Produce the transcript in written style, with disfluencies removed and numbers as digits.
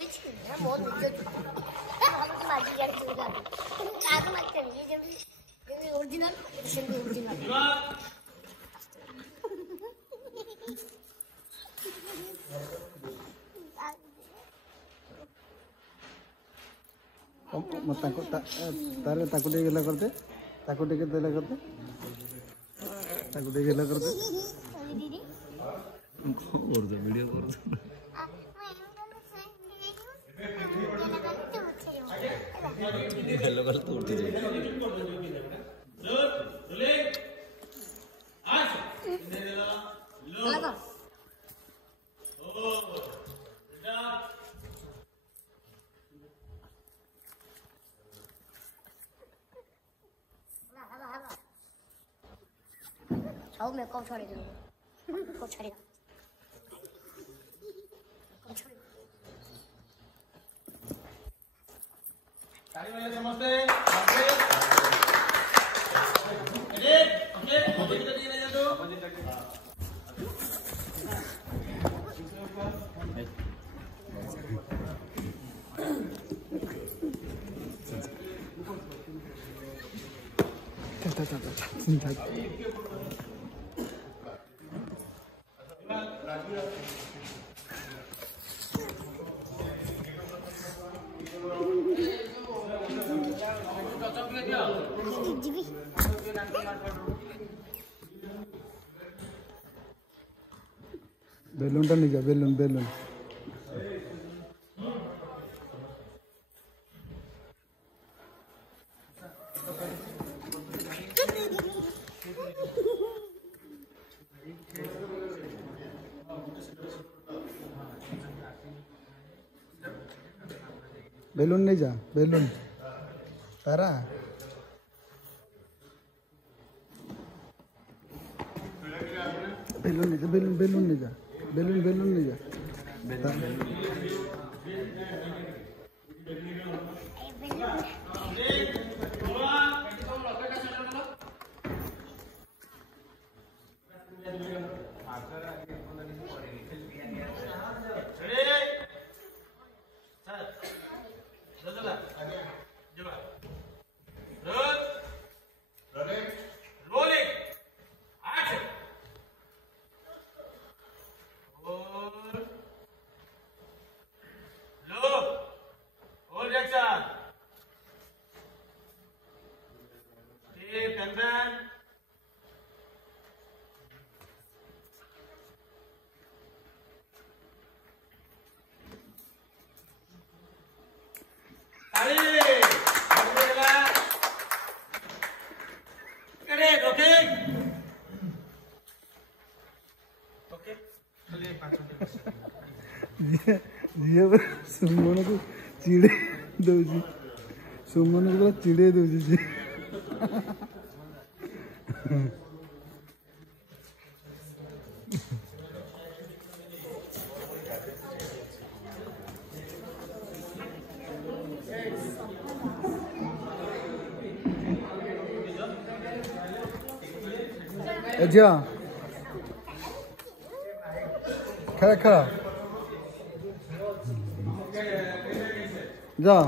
बहुत माजी यार आगे मत करिए जब ओरिजिनल तारे ताकुटे गेला करते ताकुटे के देला करते ताकुटे गेला करते कर दो वीडियो कर दो हेलो कर तो उठ जाए आओ मैं कब छोड़ दूंगा कब छोड़ेगा ताली बजाइए समझते ओके अपोजिट का दिया जा दो बेलून टा नहीं जा बेलून बेलून बेलून नहीं जा बेलून तारा बेलून नहीं जा बेलून बेलून नहीं जा बेलून बेलून नहीं जा सुमन को चिड़े दौजी सुमन को चिड़े दौजी जा खड़ा खड़ा जा